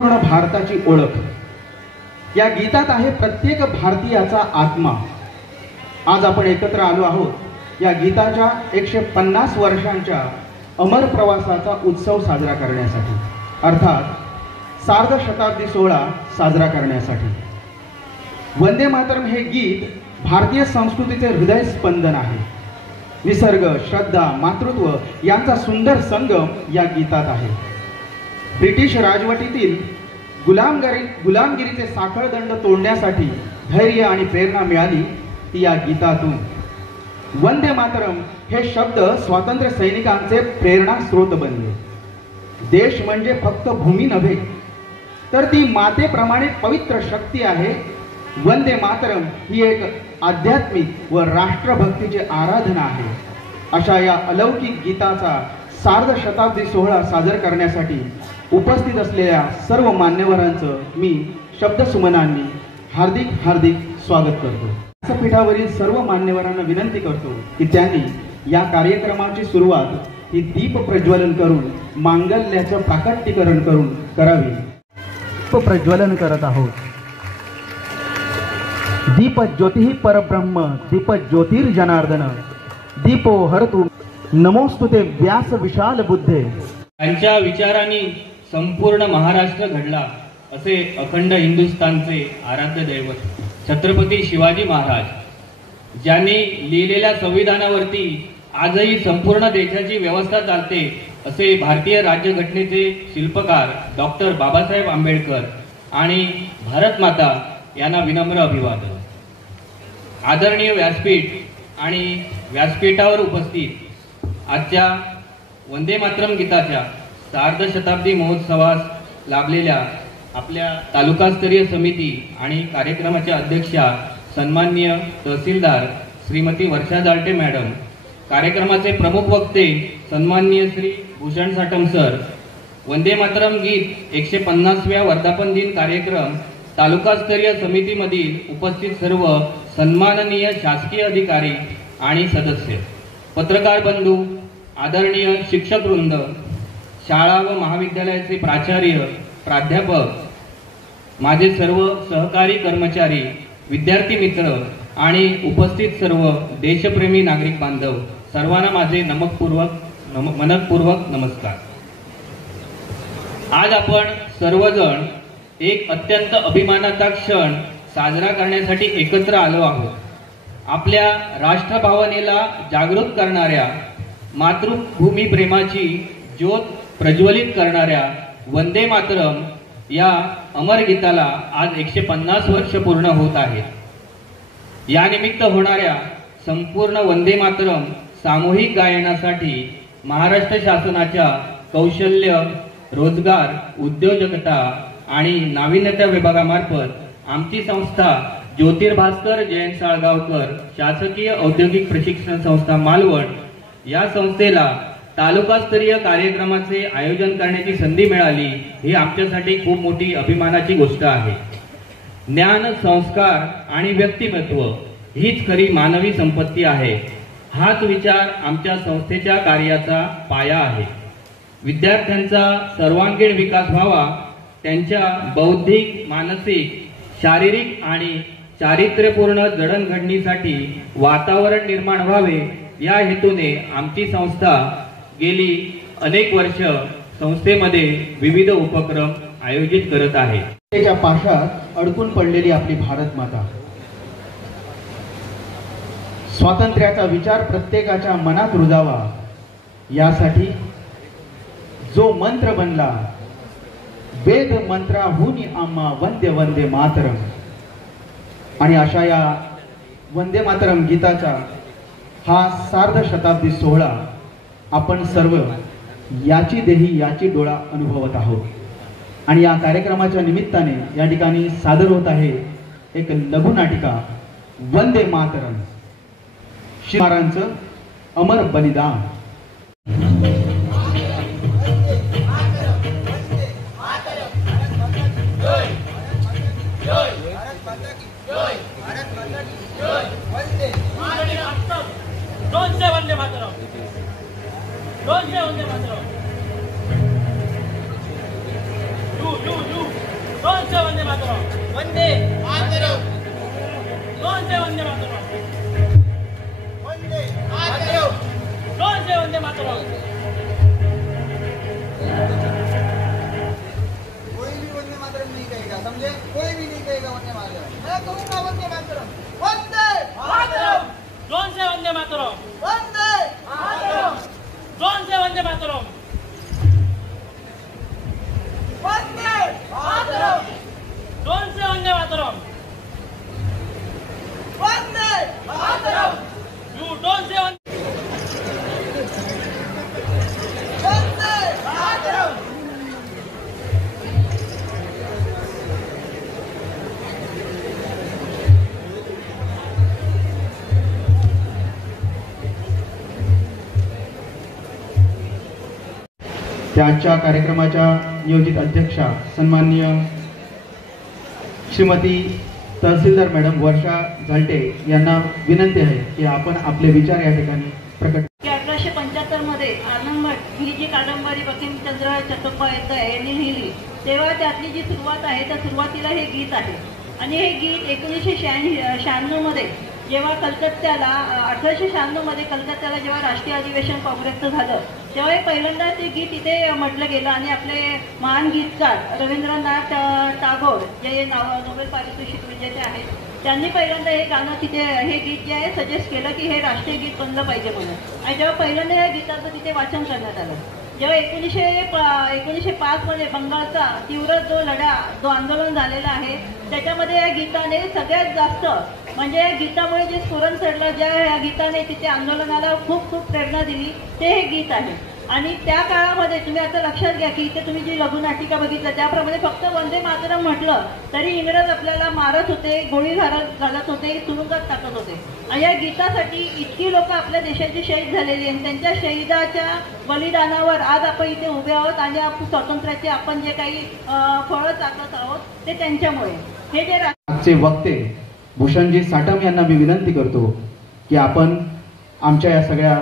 पूर्ण भारताची ओळख या गीतात आहे प्रत्येक भारतीयाचा आत्मा। आज आपण एकत्र आलो आहोत या गीताच्या 150 वर्षांच्या अमर प्रवासाचा उत्सव साजरा करण्यासाठी, अर्थात सार्ध शताब्दी सोहळा साजरा करण्यासाठी। वंदे मातरम हे गीत भारतीय संस्कृतीचे हृदय स्पंदन आहे। निसर्ग, श्रद्धा, मातृत्व यांचा सुंदर संगम या गीतात आहे। ब्रिटिश राजवटीतील गुलामगिरीचे साखळदंड तोडण्यासाठी धैर्य आणि प्रेरणा मिळाली ती या गीतातून। वंदे मातरम हे शब्द स्वातंत्र्य सैनिकांचे प्रेरणा स्रोत बनले। देश म्हणजे फक्त भूमी नव्हे तर ती मातेप्रमाणे पवित्र शक्ती आहे। वंदे मातरम ही एक आध्यात्मिक व राष्ट्रभक्तीची आराधना आहे। अशा या अलौकिक गीताचा सार्ध शताब्दी सोहळा साजर करण्यासाठी उपस्थित असलेल्या सर्व मान्यवरांचं मी शब्दसुमनांनी हार्दिक हार्दिक स्वागत करतो। व्यासपीठावरील सर्व मान्यवरांना विनंती करतो की त्यांनी या कार्यक्रमाची सुरुवात ही दीप प्रज्वलन करून मांगल्याचं प्राकट्यीकरण करून करावी। दीप प्रज्वलन करत आहोत। दीप ज्योतिः परब्रह्म दीप ज्योतिर्जनार्दन दीपो हरतु नमोस्तुते व्यास विशाल बुद्धे। त्यांच्या विचारांनी संपूर्ण महाराष्ट्र घडला असे अखंड हिंदुस्थानचे आराध्य दैवत छत्रपती शिवाजी महाराज, ज्यांनी लिहिलेल्या संविधानावरती आजही संपूर्ण देशाची व्यवस्था चालते असे भारतीय राज्यघटनेचे शिल्पकार डॉक्टर बाबासाहेब आंबेडकर आणि भारत माता यांना विनम्र अभिवादन। आदरणीय व्यासपीठ आणि व्यासपीठावर उपस्थित आजच्या वंदे मातरम गीताच्या सार्ध शताब्दी महोत्सवास लाभलेल्या आपल्या तालुकास्तरीय समिती आणि कार्यक्रमाच्या अध्यक्षा सन्माननीय तहसीलदार श्रीमती वर्षा जालटे मॅडम, कार्यक्रमाचे प्रमुख वक्ते सन्माननीय श्री भूषण साटम सर, वंदे मातरम गीत 150व्या वर्धापन दिन कार्यक्रम तालुकास्तरीय समितीमधील उपस्थित सर्व सन्माननीय शासकीय अधिकारी आणि सदस्य, पत्रकार बंधू, आदरणीय शिक्षक वृंद, शाळा व महाविद्यालयाचे प्राचार्य, प्राध्यापक, माझे सर्व सहकारी कर्मचारी, विद्यार्थी मित्र आणि उपस्थित सर्व देशप्रेमी नागरिक बांधव, सर्वांना माझे मनपूर्वक नमस्कार। आज आपण सर्वजण एक अत्यंत अभिमानाचा क्षण साजरा करण्यासाठी एकत्र आलो आहोत। आपल्या राष्ट्रभावनेला जागृत करणाऱ्या, मातृभूमी प्रेमाची ज्योत प्रज्वलित करणाऱ्या वंदे मातरम या अमर गीताला आज 150 वर्ष पूर्ण होत आहेत। या निमित्त होणाऱ्या संपूर्ण वंदे मातरम सामूहिक गायनासाठी महाराष्ट्र शासनाच्या कौशल्य, रोजगार, उद्योजकता आणि नाविन्यता विभागामार्फत आमची संस्था ज्योतिर्भास्कर जयंत साळगावकर शासकीय औद्योगिक प्रशिक्षण संस्था मालवण या संस्थेला तालुकास्तरीय कार्यक्रमाचे आयोजन करण्याची संधी मिळाली, ही आमच्यासाठी खूप मोठी अभिमानाची गोष्ट आहे। ज्ञान, संस्कार आणि व्यक्तिमत्व हीच खरी मानवी संपत्ती आहे। हाच विचार आमच्या संस्थेच्या कार्याचा पाया आहे। विद्यार्थ्यांचा सर्वांगीण विकास व्हावा, त्यांच्या बौद्धिक, मानसिक, शारीरिक आणि चारित्र्यपूर्ण जडणघडणीसाठी वातावरण निर्माण व्हावे या हेतूने आमची संस्था गेली अनेक वर्ष संस्थेमध्ये विविध उपक्रम आयोजित करत आहे। त्याच्या पाशात अडकून पडलेली आपली भारत माता, स्वातंत्र्याचा विचार प्रत्येकाच्या मनात रुजावा यासाठी जो मंत्र बनला, वेद मंत्राहून आम्हा वंदे वंदे मातरम। आणि अशा या वंदे मातरम गीताचा हा सार्ध शताब्दी सोहळा आपण सर्व याची देही याची डोळा अनुभवत आहोत। आणि या कार्यक्रमाच्या निमित्ताने या ठिकाणी सादर होत आहे एक लघुनाटिका वंदे मातरम, शिवारांचं अमर बलिदान। वंदे मातरम, वंदे मातरम। दोनशे वंदे मातरम. वंदे मातरम. दोनशे वंदे मातरम. वंदे मातरम. दोनशे वंदे मातरम. कोई भी वंदे मातरम नहीं कहेगा, समझे? कोई भी नहीं कहेगा वंदे मातरम. मैं कहूँगा वंदे मातरम. वंदे मातरम. दोनशे वंदे मातरम. वंदे मातरम. दोनशे वंदे मातरम. वंदे मातरम. दोनशे Vande Mataram. Vande Mataram. You don't say one. Vande Mataram. त्या आजच्या कार्यक्रमाच्या नियोजित अध्यक्षा सन्माननीय श्रीमती तहसीलदार मॅडम वर्षा झालटे यांना विनंती आहे की आपण आपले विचार या ठिकाणी प्रकट. 1875 मध्ये आनंदमठ ही जी कादंबरी बंकिमचंद्र चट्टोपाध्याय यांनी लिहिली तेव्हा त्यातली जी सुरुवात आहे त्या सुरुवातीला हे गीत आहे आणि हे गीत 1996 मध्ये जेव्हा कलकत्त्याला 1896 मध्ये कलकत्त्याला जेव्हा राष्ट्रीय अधिवेशन काँग्रेसचं झालं तेव्हा हे पहिल्यांदा ते गीत इथे म्हटलं गेलं आणि आपले महान गीतकार रवींद्रनाथ टागोर जे नोबेल पारितोषिक विजेते आहेत त्यांनी पहिल्यांदा हे गाणं तिथे हे गीत जे आहे सजेस्ट केलं की हे राष्ट्रीय गीत बनलं पाहिजे म्हणून आणि जेव्हा पहिल्यांदा या गीताचं तिथे वाचन करण्यात आलं जेव्हा 1905 मध्ये बंगालचा तीव्र जो आंदोलन झालेला आहे त्याच्यामध्ये या गीताने सगळ्यात जास्त म्हणजे या गीतामुळे जे स्फुरण चढलं ज्या या गीताने तिथे आंदोलनाला खूप खूप प्रेरणा दिली ते हे गीत आहे आणि त्या काळामध्ये तुम्ही आता लक्षात घ्या की इथे तुम्ही जी लघुनाटिका बघितलं त्याप्रमाणे फक्त वंदे मातरम म्हटलं तरी इंग्रज आपल्याला मारत होते गोळी घालत होते तुरुंगात टाकत होते आणि या गीतासाठी इतकी लोक आपल्या देशाची शहीद झालेली आणि त्यांच्या शहीदाच्या बलिदानावर आज आपण इथे उभे आहोत आणि स्वातंत्र्याचे आपण जे काही फळं चाकत आहोत ते त्यांच्यामुळे हे जे आजचे वक्ते भूषणजी साटम यांना मी विनंती करतो की आपण आमच्या या सगळ्या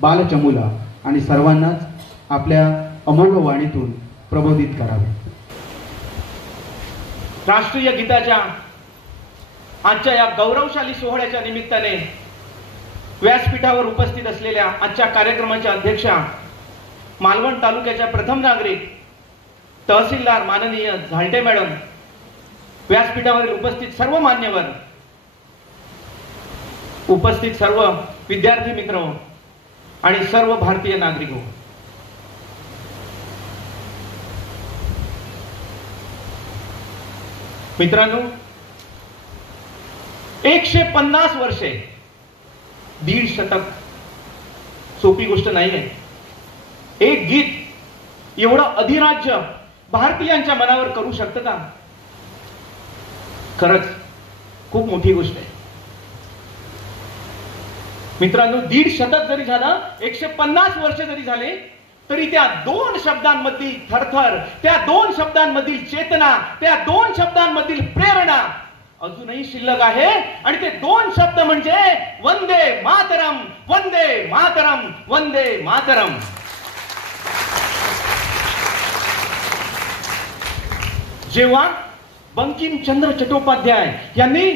बालचमूला आणि सर्वांनाच आपल्या अमोघ वाणीतून प्रबोधित करावे. राष्ट्रीय गीताच्या आजच्या या गौरवशाली सोहळ्याच्या निमित्ताने व्यासपीठावर उपस्थित असलेल्या आजच्या कार्यक्रमाच्या अध्यक्षा मालवण तालुक्याच्या प्रथम नागरिक तहसीलदार माननीय झालटे मॅडम, व्यासपीठावरील उपस्थित सर्व मान्यवर, उपस्थित सर्व विद्यार्थी मित्र आणि सर्व भारतीय नागरिक हो, मित्रांनो, 150 वर्षे, 1.5 शतक सोपी गोष्ट नाही आहे. एक गीत एवढं अधिराज्य भारतीयांच्या मनावर करू शकतं का? खरंच खूप मोठी गोष्ट आहे. मित्रांनो, 1.5 शतक जरी झालं, 150 वर्ष जरी झाले तरी त्या 2 शब्दांमधील थरथर, त्या 2 शब्दांमधील चेतना, त्या 2 शब्दांमधील प्रेरणा अजूनही शिल्लक आहे आणि ते 2 शब्द म्हणजे वंदे मातरम, वंदे मातरम, वंदे मातरम. जेव्हा बंकिमचंद्र चट्टोपाध्याय यांनी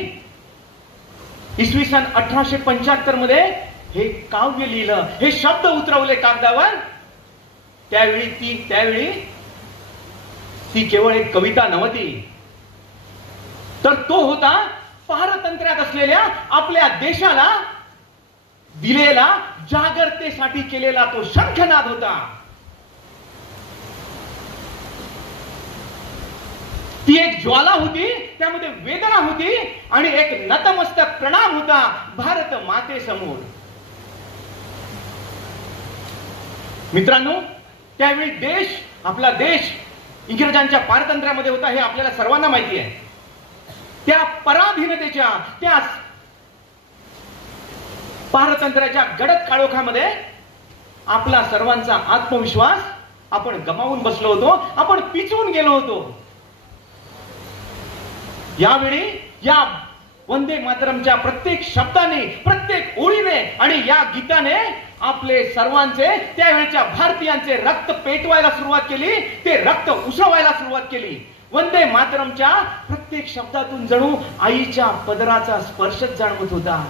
इसवी सन 1875 मध्ये हे काव्य लिहिलं, हे शब्द उतरवले कागदावर, त्यावेळी ती केवळ एक कविता नव्हती, तर तो होता पारतंत्र्यात असलेल्या आपल्या देशाला दिलेला, जागरतेसाठी केलेला तो शंखनाद होता. ती एक ज्वाला होती, त्यामध्ये वेदना होती आणि एक नतमस्तक प्रणाम होता भारत मातेसमोर. मित्रांनो, त्यावेळी आपला देश इंग्रजांच्या पारतंत्र्यामध्ये होता हे आपल्याला सर्वांना माहिती आहे. त्या पराधीनतेच्या, त्या पारतंत्र्याच्या गडद काळोखामध्ये आपला सर्वांचा आत्मविश्वास आपण गमावून बसलो होतो, आपण पिचवून गेलो होतो. यावेळी या वंदे मातरमच्या प्रत्येक शब्दाने, प्रत्येक ओळीने आणि या गीताने आपले सर्वांचे, त्यावेळच्या भारतीयांचे रक्त पेटवायला सुरुवात केली, ते रक्त उसळवायला सुरुवात केली. वंदे मातरमच्या प्रत्येक शब्दातून जणू आईच्या पदराचा स्पर्शच जाणवत होता.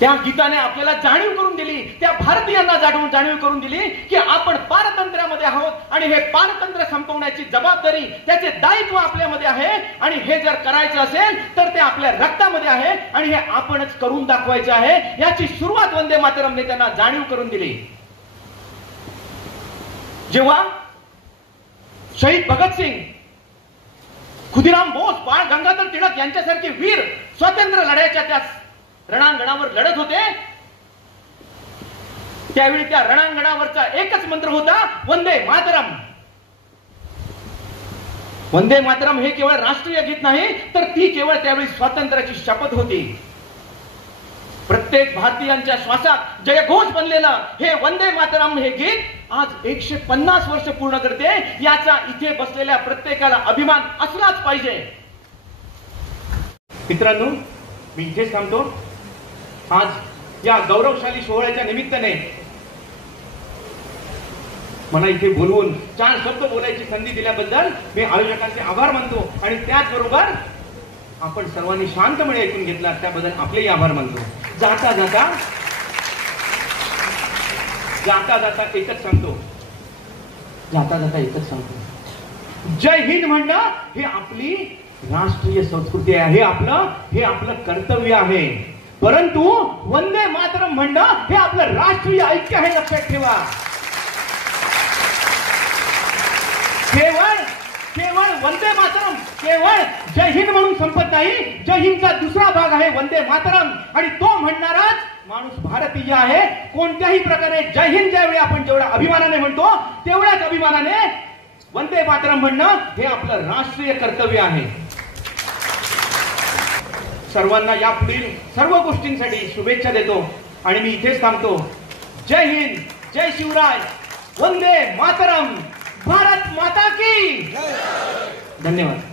त्या गीताने आपल्याला जाणीव करून दिली, त्या भारतीयांना जाणीव करून दिली की आपण पारतंत्र्यामध्ये आहोत आणि हे पारतंत्र्य संपवण्याची जबाबदारी, त्याचे दायित्व आपल्यामध्ये आहे आणि हे जर करायचं असेल तर ते आपल्या रक्तामध्ये आहे आणि हे आपणच करून दाखवायचे आहे. याची सुरुवात वंदे मातरमने त्यांना जाणीव करून दिली. जेव्हा शहीद भगतसिंग, खुदिराम बोस, बाळ गंगाधर टिळक यांच्यासारखे वीर स्वातंत्र्य लढ्याच्या त्या रणांगणावर लढत होते, त्यावेळी त्या रणांगणावरचा एकच मंत्र होता, वंदे मातरम. वंदे मातरम हे केवळ राष्ट्रीय गीत नाही, तर ती केवळ त्यावेळी स्वातंत्र्याची शपथ होती. प्रत्येक भारतीयांच्या श्वासात जयघोष बनलेलं हे वंदे मातरम हे गीत आज 150 वर्ष पूर्ण करते. याचा इथे बसलेल्या प्रत्येकाला अभिमान असलाच पाहिजे. मित्रांनो, मी इथेच थांबतो. आज या गौरवशाली सोहळ्याच्या निमित्ताने मला इथे बोलवून 4 शब्द बोलायची संधी दिल्याबद्दल मी आयोजकांचे आभार मानतो आणि त्याचबरोबर आपण सर्वांनी शांतपणे ऐकून घेतला त्याबद्दल आपलेही आभार मानतो. जाता जाता एकच सांगतो, जय हिंद म्हणणं हे आपली राष्ट्रीय संस्कृती आहे, हे आपलं कर्तव्य आहे. परंतु वंदे मातरम म्हणणं हे आपलं राष्ट्रीय ऐक्य आहे, लक्षात ठेवा. केवळ वंदे मातरम केवळ जय हिंद म्हणून संपत नाही. जय हिंदचा दुसरा भाग आहे वंदे मातरम आणि तो म्हणणाराच माणूस भारतीय आहे. कोणत्याही प्रकारे जय हिंद ज्यावेळी आपण जेवढ्या अभिमानाने म्हणतो तेवढ्याच अभिमानाने वंदे मातरम म्हणणं हे आपलं राष्ट्रीय कर्तव्य आहे. सर्वांना यापुढील सर्व गोष्टींसाठी शुभेच्छा देतो आणि मी इथेच थांबतो. जय हिंद, जय शिवराय, वंदे मातरम, भारत माता की धन्यवाद.